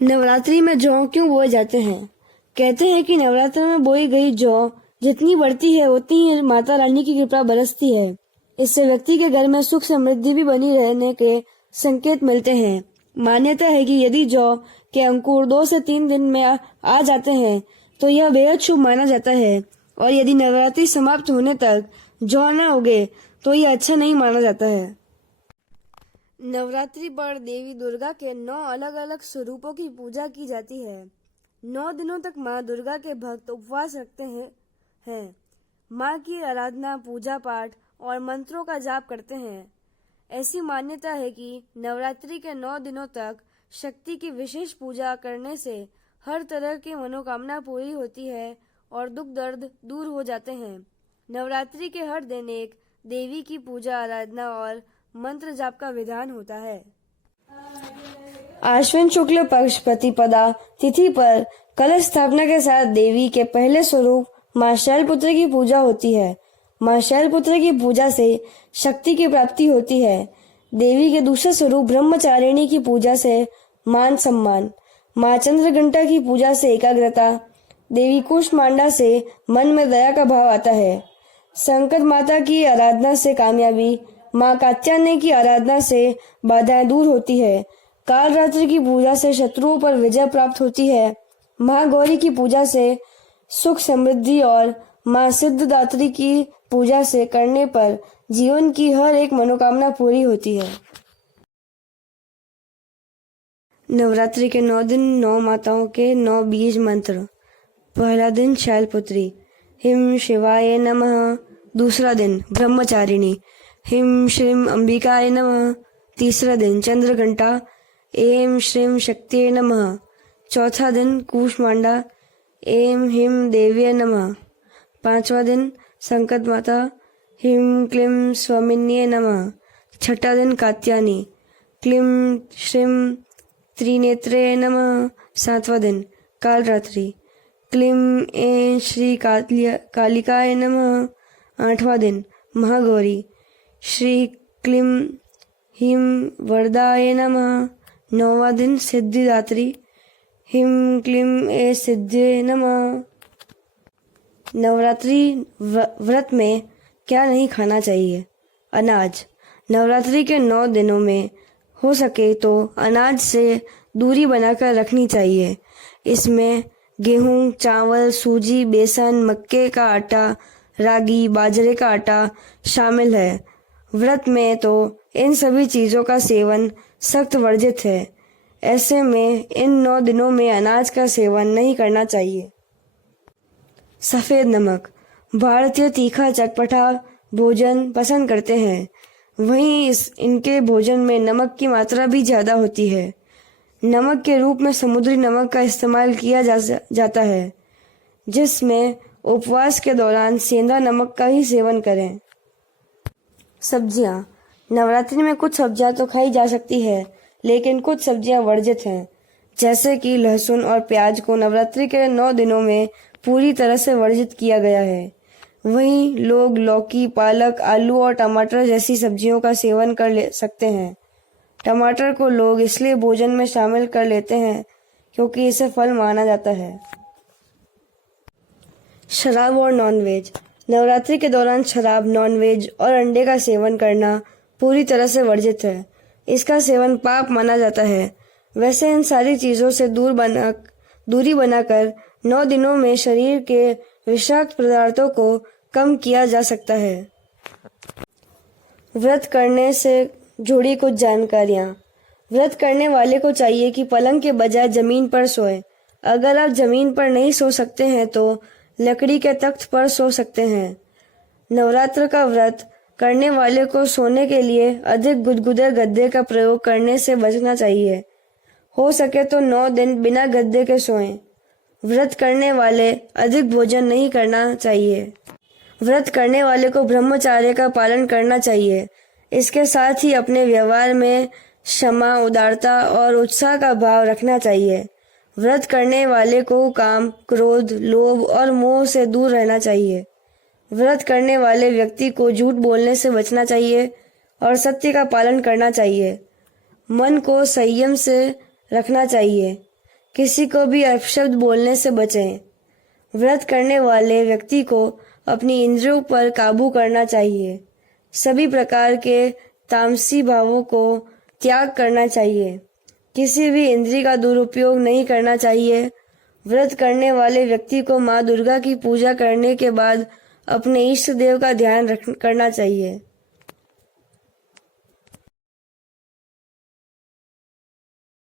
नवरात्रि में जौ क्यों बोए जाते हैं? कहते हैं कि नवरात्र में बोई गई जौ जितनी बढ़ती है उतनी ही माता रानी की कृपा बरसती है। इससे व्यक्ति के घर में सुख समृद्धि भी बनी रहने के संकेत मिलते हैं। मान्यता है कि यदि जौ के अंकुर 2 से 3 दिन में आ जाते हैं तो यह बेहद शुभ माना जाता है, और यदि नवरात्रि समाप्त होने तक जौ न उगे तो यह अच्छा नहीं माना जाता है। नवरात्रि पर देवी दुर्गा के 9 अलग अलग स्वरूपों की पूजा की जाती है। 9 दिनों तक माँ दुर्गा के भक्त उपवास रखते हैं। माँ की आराधना, पूजा पाठ और मंत्रों का जाप करते हैं। ऐसी मान्यता है कि नवरात्रि के 9 दिनों तक शक्ति की विशेष पूजा करने से हर तरह की मनोकामना पूरी होती है और दुख दर्द दूर हो जाते हैं। नवरात्रि के हर दिन एक देवी की पूजा, आराधना और मंत्र जाप का विधान होता है। आश्विन शुक्ल पक्ष प्रतिपदा तिथि पर कलश स्थापना के साथ देवी के पहले स्वरूप मां शैलपुत्री की पूजा होती है। मां शैलपुत्री की पूजा से शक्ति की प्राप्ति होती है। देवी के दूसरे स्वरूप ब्रह्मचारिणी की पूजा से मान सम्मान, मां चंद्रघंटा की पूजा से एकाग्रता, देवी कूष्मांडा से मन में दया का भाव आता है। संकट माता की आराधना से कामयाबी, माँ कात्यायनी की आराधना से बाधाएं दूर होती है। कालरात्रि की पूजा से शत्रुओं पर विजय प्राप्त होती है। महागौरी की पूजा से सुख समृद्धि और माँ सिद्धदात्री की पूजा से करने पर जीवन की हर एक मनोकामना पूरी होती है। नवरात्रि के 9 दिन 9 माताओं के 9 बीज मंत्र। पहला दिन शैलपुत्री, हिम शिवाय नमः। दूसरा दिन ब्रह्मचारिणी, हिम श्रीम अंबिकाय नमः। तीसरा दिन चंद्रघंटा, एम श्रीम शक्तिये नमः। चौथा दिन कूष्मांडा, एम हिम देव्ये नमः। पांचवा दिन संकट माता, हिम क्लीम स्वामिन्ये नमः। छठा दिन कात्यायनी, क्लीम श्रीम त्रिनेत्रे नमः। सातवां दिन कालरात्रि, क्लीम ऐं श्री कालिकाय नमः। आठवां दिन महागौरी, श्री क्लीम हिम वरदाय नमः। नौवां दिन सिद्धिदात्री, हिम क्लीम ए सिद्धे नमः। नवरात्रि व्रत में क्या नहीं खाना चाहिए? अनाज। नवरात्रि के 9 दिनों में हो सके तो अनाज से दूरी बनाकर रखनी चाहिए। इसमें गेहूं, चावल, सूजी, बेसन, मक्के का आटा, रागी, बाजरे का आटा शामिल है। व्रत में तो इन सभी चीजों का सेवन सख्त वर्जित है। ऐसे में इन 9 दिनों में अनाज का सेवन नहीं करना चाहिए। सफेद नमक। भारतीय तीखा चटपटा भोजन पसंद करते हैं, वहीं इनके भोजन में नमक की मात्रा भी ज्यादा होती है। नमक के रूप में समुद्री नमक का इस्तेमाल किया जाता है, जिसमें उपवास के दौरान सेंधा नमक का ही सेवन करें। सब्जियां। नवरात्रि में कुछ सब्जियां तो खाई जा सकती है, लेकिन कुछ सब्जियां वर्जित हैं, जैसे कि लहसुन और प्याज को नवरात्रि के 9 दिनों में पूरी तरह से वर्जित किया गया है। वहीं लोग लौकी, पालक, आलू और टमाटर जैसी सब्जियों का सेवन कर सकते हैं। टमाटर को लोग इसलिए भोजन में शामिल कर लेते हैं क्योंकि इसे फल माना जाता है। शराब और नॉनवेज। नवरात्रि के दौरान शराब, नॉनवेज और अंडे का सेवन करना पूरी तरह से वर्जित है। इसका सेवन पाप माना जाता है। वैसे इन सारी चीजों से दूरी बनाकर 9 दिनों में शरीर के विषाक्त पदार्थों को कम किया जा सकता है। व्रत करने से जुड़ी कुछ जानकारियां। व्रत करने वाले को चाहिए कि पलंग के बजाय जमीन पर सोए। अगर आप जमीन पर नहीं सो सकते हैं तो लकड़ी के तख्त पर सो सकते हैं। नवरात्र का व्रत करने वाले को सोने के लिए अधिक गुदगुदे गद्दे का प्रयोग करने से बचना चाहिए। हो सके तो 9 दिन बिना गद्दे के सोएं। व्रत करने वाले अधिक भोजन नहीं करना चाहिए। व्रत करने वाले को ब्रह्मचर्य का पालन करना चाहिए। इसके साथ ही अपने व्यवहार में क्षमा, उदारता और उत्साह का भाव रखना चाहिए। व्रत करने वाले को काम, क्रोध, लोभ और मोह से दूर रहना चाहिए। व्रत करने वाले व्यक्ति को झूठ बोलने से बचना चाहिए और सत्य का पालन करना चाहिए। मन को संयम से रखना चाहिए। किसी को भी अपशब्द बोलने से बचें। व्रत करने वाले व्यक्ति को अपनी इंद्रियों पर काबू करना चाहिए। सभी प्रकार के तामसी भावों को त्याग करना चाहिए। किसी भी इंद्रिय का दुरुपयोग नहीं करना चाहिए। व्रत करने वाले व्यक्ति को माँ दुर्गा की पूजा करने के बाद अपने इष्ट देव का ध्यान करना चाहिए।